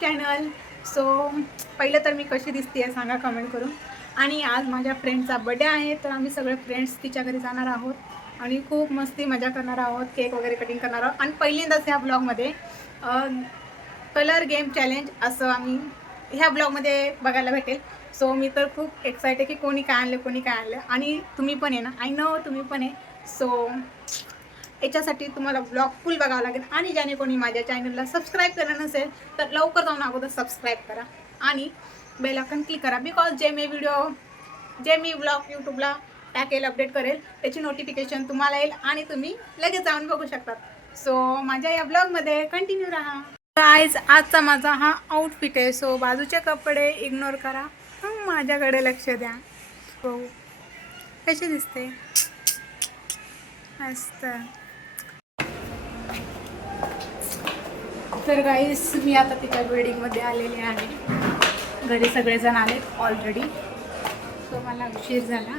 Channel. So पहिलं तर मी कशी दिसते आहे सांगा कमेंट करून. आणि आज माझ्या फ्रेंडचा बड्डे आहे, तर आम्ही सगळे फ्रेंड्स तिच्या घरी जाणार आहोत आणि खूप मस्ती मजा करणार आहोत, केक वगैरे कटिंग करणार आहोत. आणि पहिल्यांदाच ह्या ब्लॉगमध्ये कलर गेम चॅलेंज असं आम्ही ह्या ब्लॉगमध्ये बघायला भेटेल. सो मी तर खूप एक्साइटेड की कोणी काय आणलं आणि तुम्ही पण आहे ना, आय नो तुम्ही पण आहे. सो याच्यासाठी तुम्हाला ब्लॉग फुल बघावं लागेल. आणि ज्याने कोणी माझ्या चॅनलला सबस्क्राईब केलं नसेल तर लवकर जाऊन अगोदर सबस्क्राईब करा आणि बेल आयकॉन क्लिक करा. बिकॉज जे मी ब्लॉग यूट्यूबला टाकेल, अपडेट करेल, त्याची नोटिफिकेशन तुम्हाला येईल आणि तुम्ही लगेच जाऊन बघू शकतात. सो माझ्या या ब्लॉगमध्ये कंटिन्यू राहा. गाईज, आजचा माझा हा आउटफिट आहे. सो बाजूचे कपडे इग्नोर करा, माझ्याकडे लक्ष द्या. हो, कशी दिसते? मस्त. तर गाईस, मी आता तिच्या बिल्डिंगमध्ये आलेले आहे. घरी सगळेजण आले ऑलरेडी. सो मला उशीर झाला.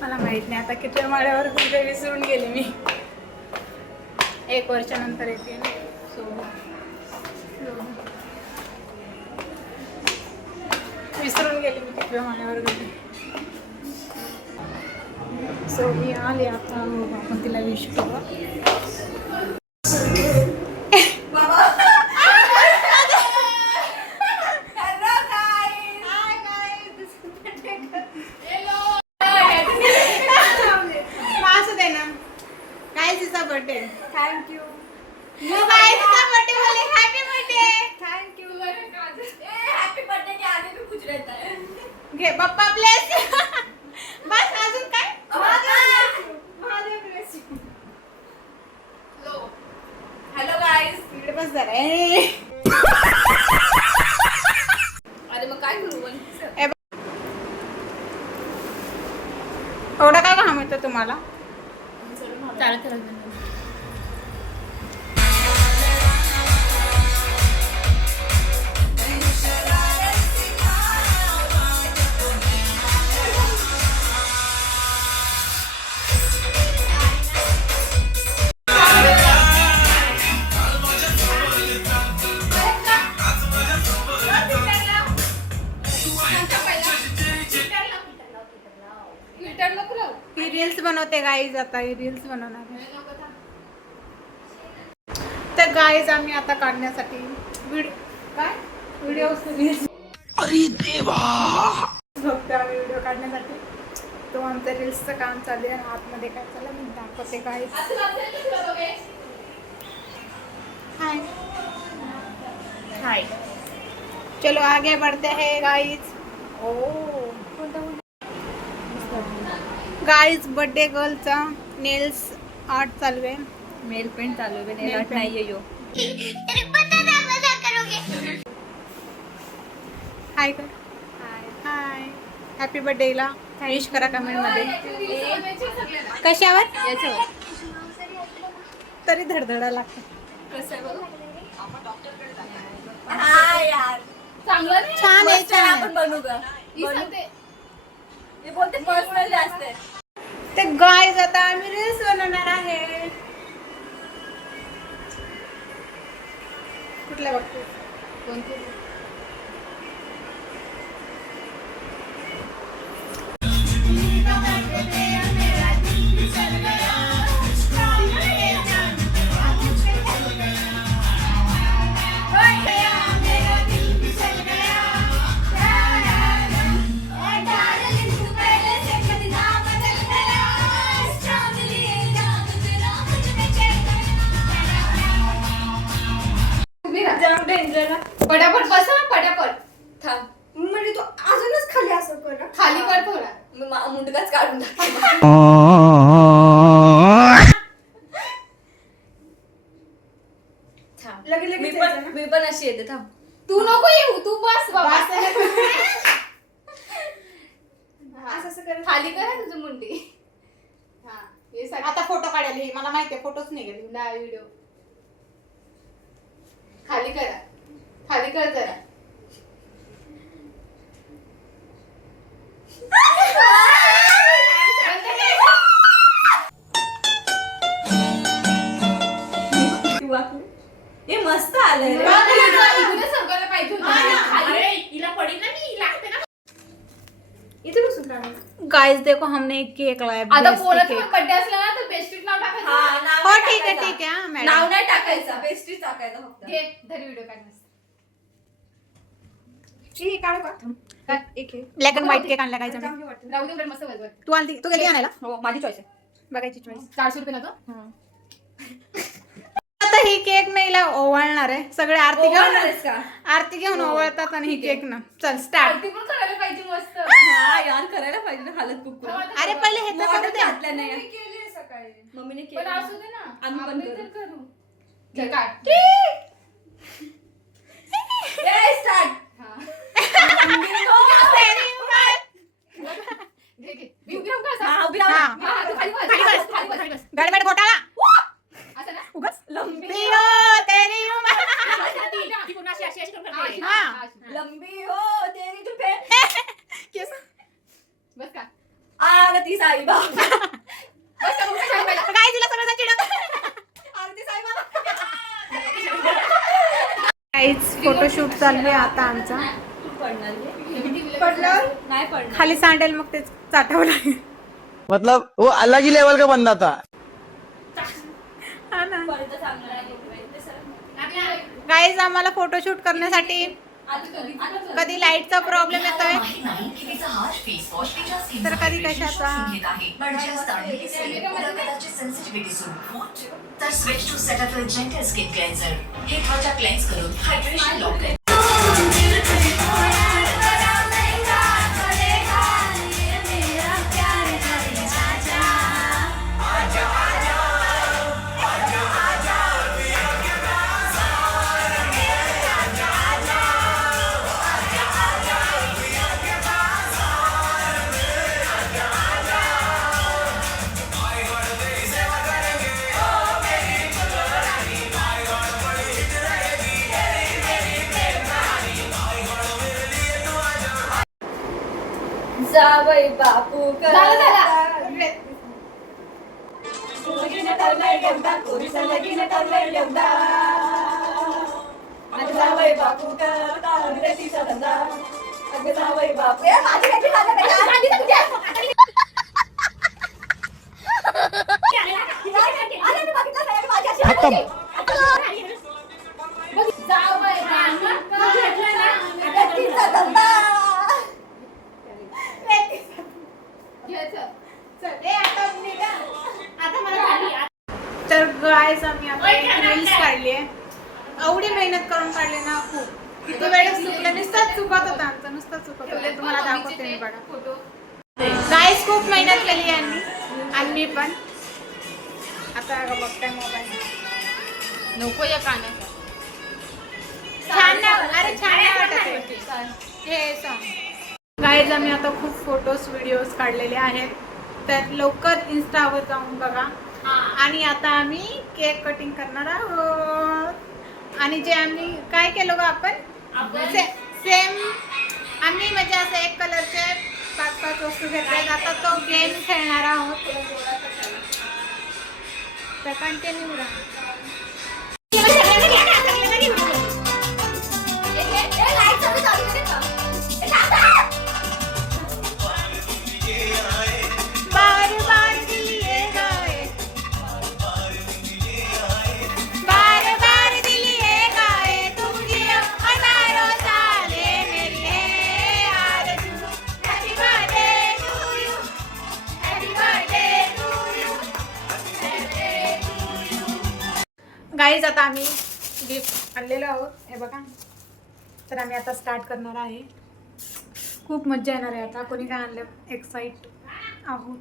मला माहीत नाही आता किती माळ्यावर कुठे विसरून गेले मी. 1 वर्षानंतर येते. सो विसरून गेले मी किती माळ्यावर गेले. सो मी आले आता. आपण तिला विश करू. Birthday. Thank you. You guys का बर्थडे बोले happy birthday. Thank you. Happy birthday के आगे भी कुछ रहता है. घे बाप्पा ब्लेस. बस अजून काय? Mahadev bless you. Low. Hello guys. इकडे बस जरा. अरे मग काय करू पण? एवढा काय काम येतं तुम्हाला? चालत राहू. ही रील्स बनवते गाईज. आता ही रील्स बनवणार आहे. तर गाईज, आम्ही आता काढण्यासाठी व्हिडिओ अरे देवा बघतो आम्ही व्हिडिओ काढण्यासाठी. तो आमचं रील्सचं काम चालू आहे. आतमध्ये काय चाललं मी दाखवते गाईज. हाय हाय. चलो आगे बढ़ते हैं गाइस. ओ गाइस, बर्थडे गर्लचा नेल्स आर्ट चालू आहे. मेल पेंट चालू आहे. Nail नेल paint. नाहीये यो. हाय कर. हाय. हॅपी बर्थडेला विश करा कमेंट मध्ये. कशावर? याच्यावर तरी धडधडा लागतं. कसं आहे बघू. हा यार चांगलं नाही. छान आहे, मस्त छान आहे. आपण बनवू का? मी बोलते पर्सनल जास्त आहे. ते गाईज, आता आम्ही रील्स बनवणार आहे. कुठल्या बघतो? कोणती? पटापट बस ना, पटापट. थांब. म्हणजे तू अजूनच खाली असं कर. खाली कर थोडा. मी मुंडकाच काढून टाकेन. थांब. लगेच मी पण अशी येते. थांब. तू नको येऊ, तू बस बाबा. असं कर. खाली करा तुझं मुंडी. आता फोटो काढायला हे मला माहिती आहे. फोटोच नाही गेले ना. व्हिडिओ खाली करा. खाली कर जरा. हे मस्त आलंय रे. इकडे सर गाइस देखो हमने एक केक लाया आता best कोणाचा cake. पण बर्थडे असला ना तर पेस्ट्रीत नाव टाकायचं. हा, नाव हो नाही ठीक आहे टाकायचं. ठीक आहे हा, नाव मॅडम नाही टाकायचं पेस्ट्री टाकायचं फक्त. घे धरी व्हिडिओ काढ मस्त. हे काढ का? एक आहे. ब्लॅक अँड व्हाईट केक आणला काय जण चांगली वाटते. राहू दे उलट मस्त बरोबर. तू गेली आणायला हो माझी चॉईस आहे. बघायची चॉईस 400 रुपये ना तो. आता ही केक नाहीला ओवाळणार आहे सगळे आरती ओवाळणार घेऊन आहेस का? आरती घेऊन ओवाळतात आणि ही केक ना चल स्टार्ट आरती पण करायला पाहिजे मस्त. हा यार करायला पाहिजे ना हालत बुक अरे पहिले हे तर करू दे घातल्या नाही केली सकाळी. मम्मीने पण केलं. असू दे ना. आम्ही पण आपण करू. तर करू. घे काढ. ए स्टार्ट. हा. घे घे. उभी राहू का असं? हा उभी राहा. हा. हा, तू खाली बस. खाली बस. खाली बस, खाली बस. गडबड घोटाळा असं ना? उगाच लंबी पियो तेरी उमर ती पूर्ण अशी करून करते. हा. अशी. लंबी हो तेरी जुल्फे. केस बस का? आरती साईबाबा. बस का? उभं राहा पहिला. काय तिला सगळं चिडवत आरती साईबाबा. काहीच फोटोशूट चालू आहे आता आमचा तू पडणार नाही. पडलं? नाही पडणार. खाली सांडेल मग ते चाटवं लागेल मतलब वो अलग ही लेवल का बंदा था। हा ना पडलं चांगलं नाही ते सर. गाईज आम्हाला फोटोशूट करण्यासाठी कधी लाईटचा प्रॉब्लेम येतोय तर कधी कशाचा तर switch to Cetaphil gentle skin cleanser हे त्वचा क्लेन्स करून हायड्रेशन लॉक करते. जावई बापू झालं, झालं. लगीन ठरलंय देवता कोरीचं लगीन ठरलंय देवता. आणि जावई बापू करता विदेशीचा धंदा. अगं जावई बापू ए, माझी काहीतरी झालं बेटा. आली ना तुझ्या. आले ना, बघितलं नाही, माझी अशी खतम. जाऊ बाई, गाणं का घेतलं ना? विदेशीचा धंदा. घ्यायचं. तर गाईज आम्ही आता रील्स काढली आहे एवढी मेहनत करून काढली ना खूप किती वेळेस चुकलं नुसतं चुकत होतं आमचं नुसतं चुकत होतं तुम्हाला दाखवते मी बघा फोटो. गाईज खूप मेहनत केली यांनी आणि मी पण आता बघताय मोबाईल नको या कानाचा. छान नाही अरे छान नाही वाटत आहे. हे सॉन्ग गाईज आम्ही आता खूप फोटोज व्हिडिओज काढलेले आहेत तर लवकर इन्स्टावर जाऊन बघा आणि आता आम्ही केक कटिंग करणार आहोत आणि जे आम्ही काय केलं ग आपण सेम आम्ही म्हणजे असं एक कलरचे 5-5 वस्तू घेतल्या आता तो गेम खेळणार आहोत तर कंटिन्यू राहा बार बार दिल ये गाए बार बार दिल ये गाए तुम जियो हजारों साले मेरी है आरज़ू happy birthday to you happy birthday to you guys आता आम्ही गिफ्ट आणलेलो आहोत हे बघा तर आम्ही आता स्टार्ट करणार आहे खूप मजा येणार आहे आता कोणी काय आणलं एक्साइट आहोत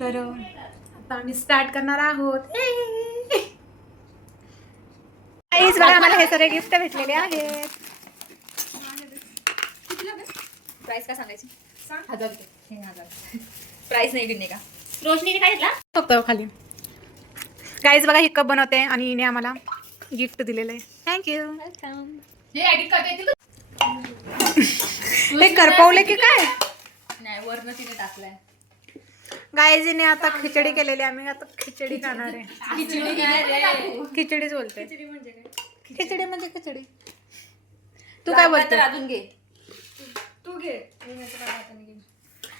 तर आता आम्ही स्टार्ट करणार आहोत गाईज बघा आम्हाला हे सगळे गिफ्ट भेटलेले आहेत प्राइस काय सांगायची? 1000 रुपये. हे 1000. प्राइस नाही गिनणे का? रोशनीने काय घेतला? फक्त खाली गाईज बघा ही कप बनवते आणि हिने आम्हाला गिफ्ट दिलेलं आहे थँक्यू हे एडिट करता येतील का? हे करपवले की काय नाही वरनं तिने टाकलाय. गाईजीने आता खिचडी केलेली आम्ही आता खिचडी खाणार आहे खिचडी नाही रे. खिचडीच बोलते खिचडी म्हणजे काय? खिचडी म्हणजे खिचडी तू काय बोलते अजून घे. तू घे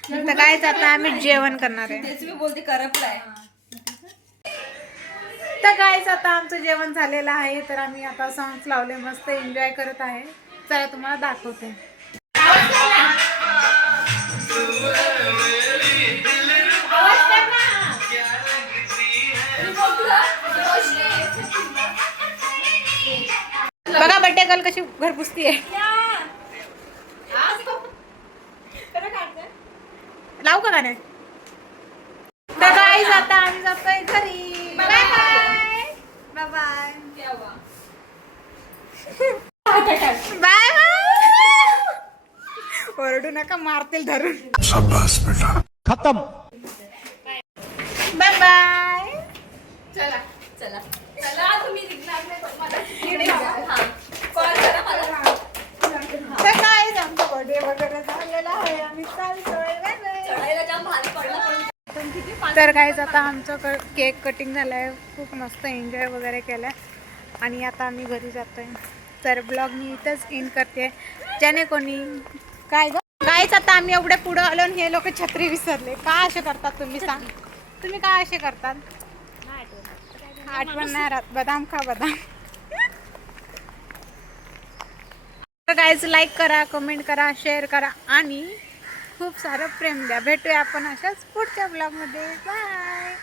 तर काय आता आम्ही जेवण करणार आहे. तेच मी बोलते करपलाय. तर गाईज आता आमचं जेवण झालेलं आहे. तर आम्ही आता सॉंग्स लावले, मस्त एन्जॉय करत आहे. चला तुम्हाला दाखवते. बघा बड्डे गर्ल कशी घर पुसती आहे. लावू का गाणे. तर गाईज आता आम्ही जातोय घरी. Bye bye bye bye bye bye. ओरडू नका, मारतील धरून. खत्म. Bye bye. चला चला चला तुम्ही निघणार नाही पण मला कॉल करा मला. तर गाईज आमचा बर्थडे वगैरे झालेला आहे. आम्ही चालतोय. Bye bye. चढायला जाम भारी पडला. तर गाईज आता आमचं केक कटिंग झालं आहे. खूप मस्त एन्जॉय वगैरे केलं आहे आणि आता आम्ही घरी जातो आहे. तर ब्लॉग मी इथंच इन करते. ज्याने कोणी काय गाईज आता आम्ही एवढे पुढं आलो आणि हे लोक छत्री विसरले. का असे करतात तुम्ही सांग. तुम्ही काय असे करतात. आठवण नाही राहत. बदाम खा बदाम. तर गाईज लाईक करा, कमेंट करा, शेअर करा आणि खूप सारं प्रेम द्या. भेटूया आपण अशाच पुढच्या ब्लॉगमध्ये. बाय.